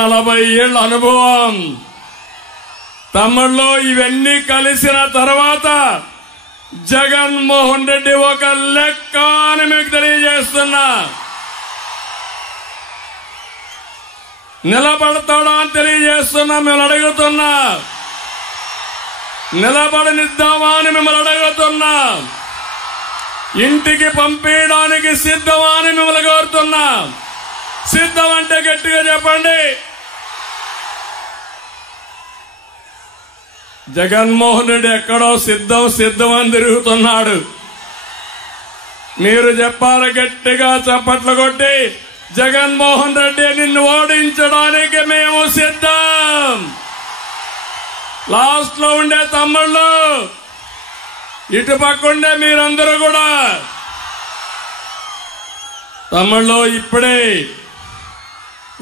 40 ఏళ్ల అనుభవం. తమ్ముళ్ళు, ఇవన్నీ కలిసిన తర్వాత జగన్మోహన్ రెడ్డి ఒక లెక్క అని మీకు తెలియజేస్తున్నా. నిలబడతాడా అని తెలియజేస్తున్నా. మిమ్మల్ని అడుగుతున్నా, నిలబడనిద్దామా అని మిమ్మల్ని అడుగుతున్నా. ఇంటికి పంపించడానికి సిద్ధమా అని మిమ్మల్ని కోరుతున్నా. సిద్ధం అంటే గట్టిగా చెప్పండి. జగన్మోహన్ రెడ్డి ఎక్కడో సిద్ధం అని తిరుగుతున్నాడు. మీరు చెప్పాలి గట్టిగా చప్పట్లు కొట్టి, జగన్మోహన్ రెడ్డి నిన్ను ఓడించడానికి మేము సిద్ధం. లాస్ట్ లో ఉండే తమ్ముళ్ళు, ఇటు పక్కుండే మీరందరూ కూడా తమ్ముళ్ళు, ఇప్పుడే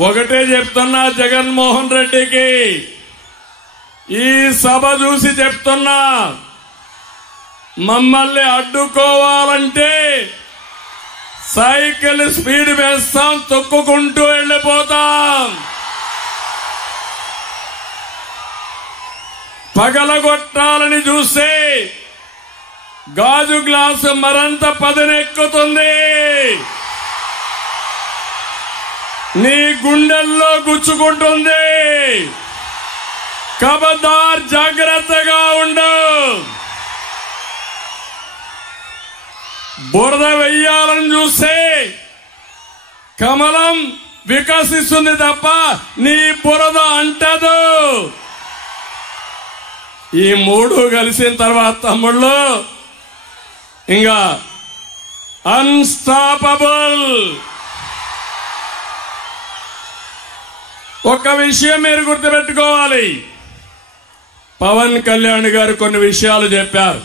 ఒకటే చెప్తున్నా జగన్మోహన్ రెడ్డికి, ఈ సభ చూసి చెప్తున్నా, మమ్మల్ని అడ్డుకోవాలంటే సైకిల్ స్పీడ్ వేస్తాం, తొక్కుకుంటూ వెళ్లిపోతాం. పగలగొట్టాలని చూస్తే గాజు గ్లాసు మరంత పదునెక్కుతుంది. నీ గుండెల్లో గుచ్చుకుంటుంది. ఖబర్దార్, జాగ్రత్తగా ఉండు. బురద వెయ్యాలని చూస్తే కమలం వికసిస్తుంది తప్ప నీ బురద అంటదు. ఈ మూడు కలిసిన తర్వాత తమ్ముళ్ళు ఇంకా అన్స్టాపబుల్. ఒక విషయం మీరు గుర్తుపెట్టుకోవాలి. పవన్ కళ్యాణ్ గారు కొన్ని విషయాలు చెప్పారు.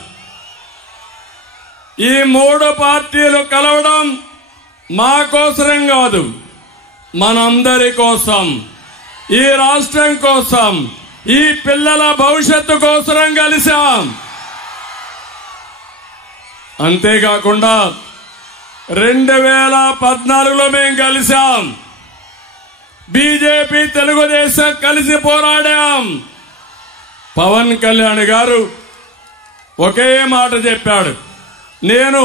ఈ మూడు పార్టీలు కలవడం మా కోసరం కాదు, మనందరి కోసం, ఈ రాష్ట్రం కోసం, ఈ పిల్లల భవిష్యత్తు కోసరం కలిశాం. అంతేకాకుండా 2014లో మేము కలిశాం. బీజేపీ, తెలుగుదేశం కలిసి పోరాడాం. పవన్ కళ్యాణ్ గారు ఒకే మాట చెప్పాడు, నేను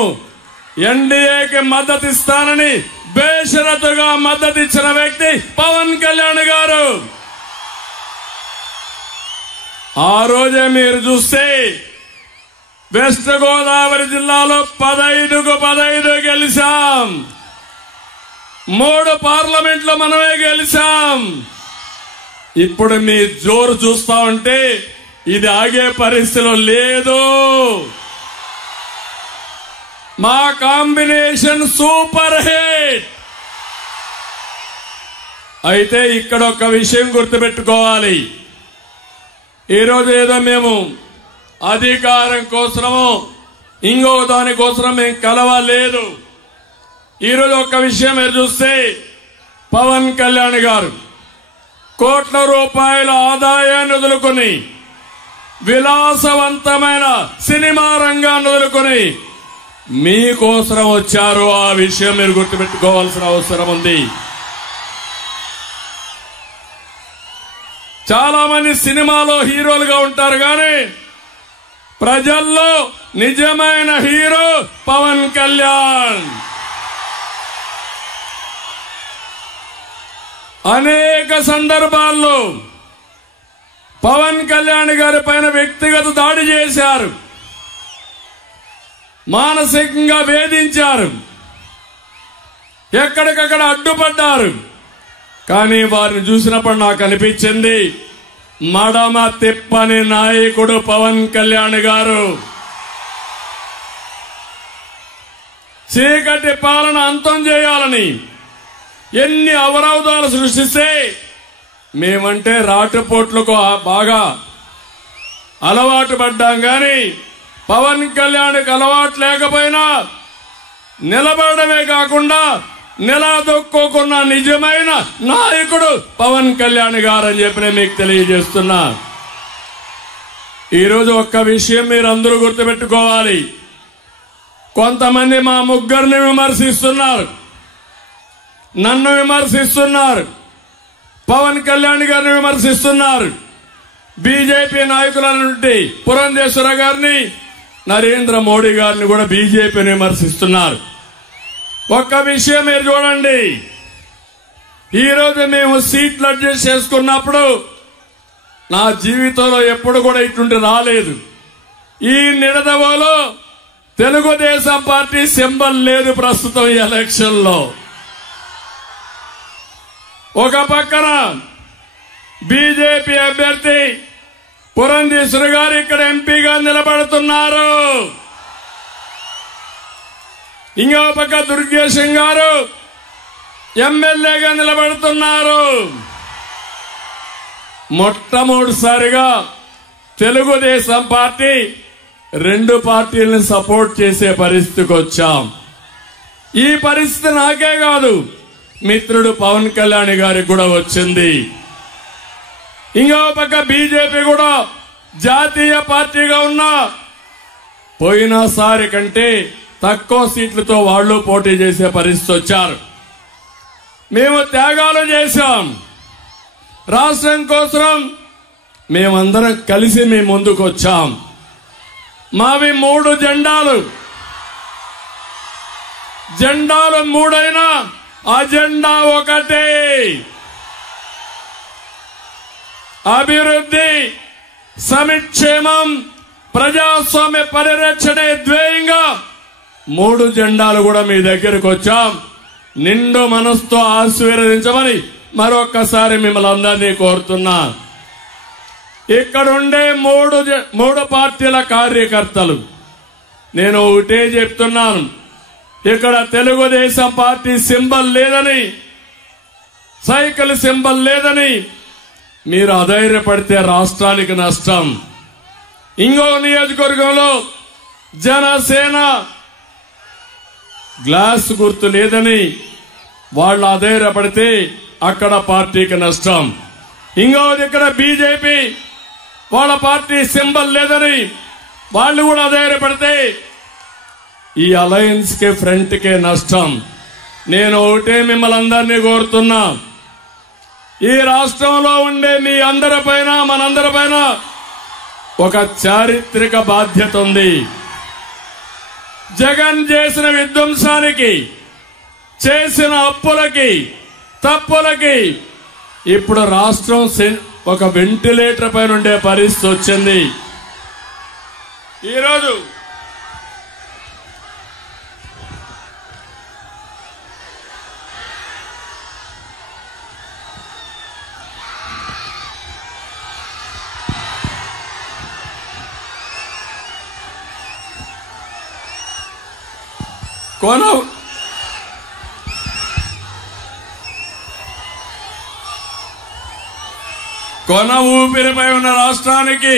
ఎన్డీఏకి మద్దతు ఇస్తానని బేషరతుగా మద్దతు ఇచ్చిన వ్యక్తి పవన్ కళ్యాణ్ గారు. ఆ రోజే మీరు చూస్తే వెస్ట్ గోదావరి జిల్లాలో 15కు 15 గెలిచాం. 3 పార్లమెంట్లో మనమే గెలిచాం. ఇప్పుడు మీ జోరు చూస్తా ఉంటే ఇది ఆగే పరిస్థితిలో లేదు. మా కాంబినేషన్ సూపర్ హిట్. అయితే ఇక్కడ ఒక విషయం గుర్తుపెట్టుకోవాలి. ఈరోజు ఏదో మేము అధికారం కోసమో ఇంకో దానికోసం మేము కలవలేదు. ఈరోజు ఒక విషయం మీరు చూస్తే పవన్ కళ్యాణ్ గారు కోట్ల రూపాయల ఆదాయాన్ని వదులుకొని, విలాసవంతమైన సినిమా రంగాన్ని వదులుకొని మీకోసం వచ్చారు. ఆ విషయం మీరు గుర్తుపెట్టుకోవాల్సిన అవసరం ఉంది. చాలా మంది సినిమాలో హీరోలుగా ఉంటారు కానీ ప్రజల్లో నిజమైన హీరో పవన్ కళ్యాణ్. అనేక సందర్భాల్లో పవన్ కళ్యాణ్ గారి పైన వ్యక్తిగత దాడి చేశారు, మానసికంగా వేధించారు, ఎక్కడికక్కడ అడ్డుపడ్డారు. కానీ వారిని చూసినప్పుడు నాకు అనిపించింది, మడమ తిప్పని నాయకుడు పవన్ కళ్యాణ్ గారు. చీకటి పాలన అంతం చేయాలని ఎన్ని అవరోధాలు సృష్టిస్తే మేమంటే రాటుపోట్లకు బాగా అలవాటు పడ్డాం. కానీ పవన్ కళ్యాణ్కి అలవాటు లేకపోయినా నిలబడమే కాకుండా నిలదొక్కున్న నిజమైన నాయకుడు పవన్ కళ్యాణ్ గారు అని చెప్పి నేను మీకు తెలియజేస్తున్నా. ఈరోజు ఒక్క విషయం మీరు అందరూ గుర్తుపెట్టుకోవాలి. కొంతమంది మా ముగ్గురిని విమర్శిస్తున్నారు, నన్ను విమర్శిస్తున్నారు. పవన్ కళ్యాణ్ గారిని విమర్శిస్తున్నారు. బీజేపీ నాయకుల నుండి పురంధేశ్వర గారిని, నరేంద్ర మోడీ గారిని కూడా బీజేపీని విమర్శిస్తున్నారు. ఒక్క విషయం మీరు చూడండి, ఈరోజు మేము సీట్లు అడ్జస్ట్ చేసుకున్నప్పుడు నా జీవితంలో ఎప్పుడు కూడా ఇటువంటి రాలేదు. ఈ నిడదవోలో తెలుగుదేశం పార్టీ సింబల్ లేదు ప్రస్తుతం ఈ ఎలక్షన్ లో. ఒక పక్కన బీజేపీ అభ్యర్థి పురంధేశ్వర గారు ఇక్కడ ఎంపీగా నిలబడుతున్నారు. ఇంకో పక్క దుర్గేశం గారు ఎమ్మెల్యేగా నిలబడుతున్నారు. మొట్టమొదటిసారిగా తెలుగుదేశం పార్టీ రెండు పార్టీలను సపోర్ట్ చేసే పరిస్థితికి వచ్చాం. ఈ పరిస్థితి నాకే కాదు, మిత్రుడు పవన్ కళ్యాణ్ గారికి కూడా వచ్చింది. ఇంకో పక్క బీజేపీ కూడా జాతీయ పార్టీగా ఉన్నా పోయినసారి కంటే తక్కువ సీట్లతో వాళ్ళు పోటీ చేసే పరిస్థితి వచ్చారు. మేము త్యాగాలు చేశాం. రాష్ట్రం కోసం మేమందరం కలిసి మేము ముందుకు వచ్చాం. మావి 3 జెండాలు. జెండాలు 3 అయినా అజెండా ఒకటే. అభివృద్ధి, సంక్షేమం, ప్రజాస్వామ్య పరిరక్షణే ధ్యేయంగా 3 జెండాలు కూడా మీ దగ్గరకు వచ్చాం. నిండు మనసుతో ఆశీర్వదించమని మరొక్కసారి మిమ్మల్ని అందరినీ కోరుతున్నా. ఇక్కడుండే 3 పార్టీల కార్యకర్తలు నేను ఒకటే చెప్తున్నాను, ఇక్కడ తెలుగుదేశం పార్టీ సింబల్ లేదని, సైకిల్ సింబల్ లేదని మీరు అధైర్యపడితే రాష్ట్రానికి నష్టం. ఇంకో నియోజకవర్గంలో జనసేన గ్లాస్ గుర్తు లేదని వాళ్ళు అధైర్యపడితే అక్కడ పార్టీకి నష్టం. ఇంకోది ఇక్కడ బీజేపీ వాళ్ళ పార్టీ సింబల్ లేదని వాళ్ళు కూడా అధైర్యపడితే ఈ అలయన్స్ కే ఫ్రంట్ కే నష్టం. నేను ఒకటే మిమ్మల్ని అందరినీ కోరుతున్నా, ఈ రాష్ట్రంలో ఉండే మీ అందరిపైన మనందరిపైన ఒక చారిత్రక బాధ్యత ఉంది. జగన్ చేసిన విధ్వంసానికి, చేసిన అప్పులకి, తప్పులకి ఇప్పుడు రాష్ట్రం ఒక వెంటిలేటర్ పైన ఉండే పరిస్థితి వచ్చింది. ఈరోజు కొన ఊపిరిపై ఉన్న రాష్ట్రానికి